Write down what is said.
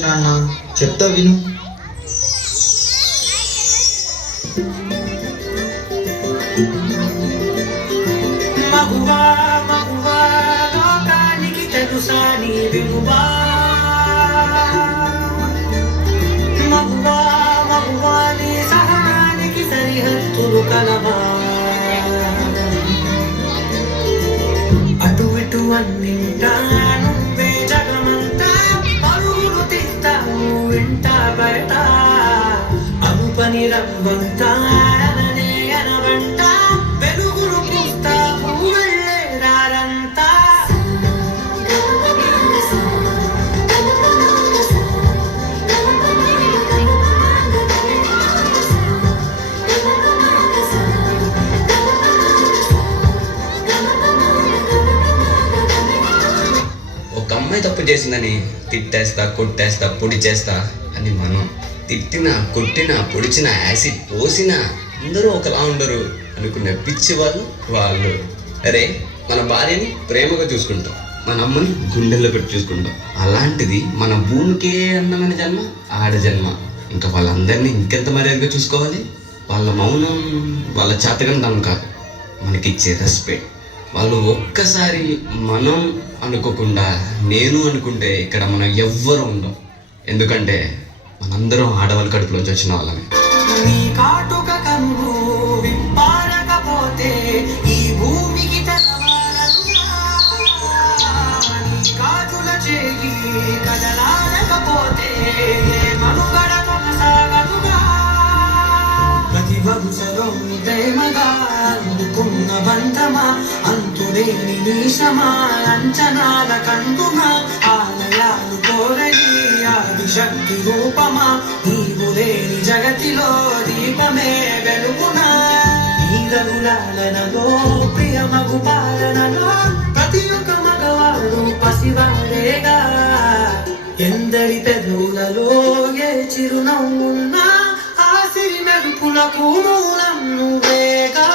నాన్న చెప్తా విను. మగువా మగువా లోకానికి తెలుసా నీ విలువా, మగువా మగువా నీ సహనానికి సరిహద్దులు కలవా, అటు ఇటు అన్నింటా నువ్వే జగమంతా పరుగులు తీస్తావు ఇంట బయట, అలుపని రవ్వంతా అననే అనవంట వెలుగులు పూస్తావు వెళ్ళే దారంతా. ఒక అమ్మాయి తప్పు చేసిందని తిట్టేస్తా కొట్టేస్తా పొడి చేస్తా అని మనం తిట్టినా కొట్టినా పొడిచినా యాసిడ్ పోసినా అందరూ ఒకలా ఉండరు అనుకునే పిచ్చి వాళ్ళు. అరే మన భార్యని ప్రేమగా చూసుకుంటాం, మన అమ్మని గుండెల్లో పెట్టి చూసుకుంటాం. అలాంటిది మన భూమికే అందమైన జన్మ ఆడ జన్మ. ఇంకా వాళ్ళందరినీ ఇంకెంత మర్యాదగా చూసుకోవాలి. వాళ్ళ మౌనం వాళ్ళ చేతకందనం కాదు, మనకిచ్చే రెస్పెక్ట్. వాళ్ళు ఒక్కసారి మనం అనుకోకుండా నేను అనుకుంటే ఇక్కడ మనం ఎవ్వరు ఉండం. ఎందుకంటే మనందరం ఆడవాళ్ళ కడుపులోంచి వచ్చిన వాళ్ళమే. నీ కాటుక కన్ను విప్పారకపోతే ఈ భూమికి తెలవారదుగా, నీ కాటుల చేయి కదలాడకపోతే మనుగడ కొనసాగదుగా. ప్రతి వరుసలో ప్రేమగా అందుకున్న బంధమా, అంతులేని నీశమా, అంచనాల కందుమా, ఆలయాలు కోరని ఆదిశక్తి రూపమా, నీవు లేని జగతిలో దీపమే వెలుగునా. నీలగులాలనలో ప్రియమగు పాలనలో ప్రతి ఒక్క మగవాడు పసివాడేగా. ఎందరి పెదవులలో ఏ చిరునవ్వున్నా ఆ సిరి మెరుపులకు మూలం నువ్వేగా.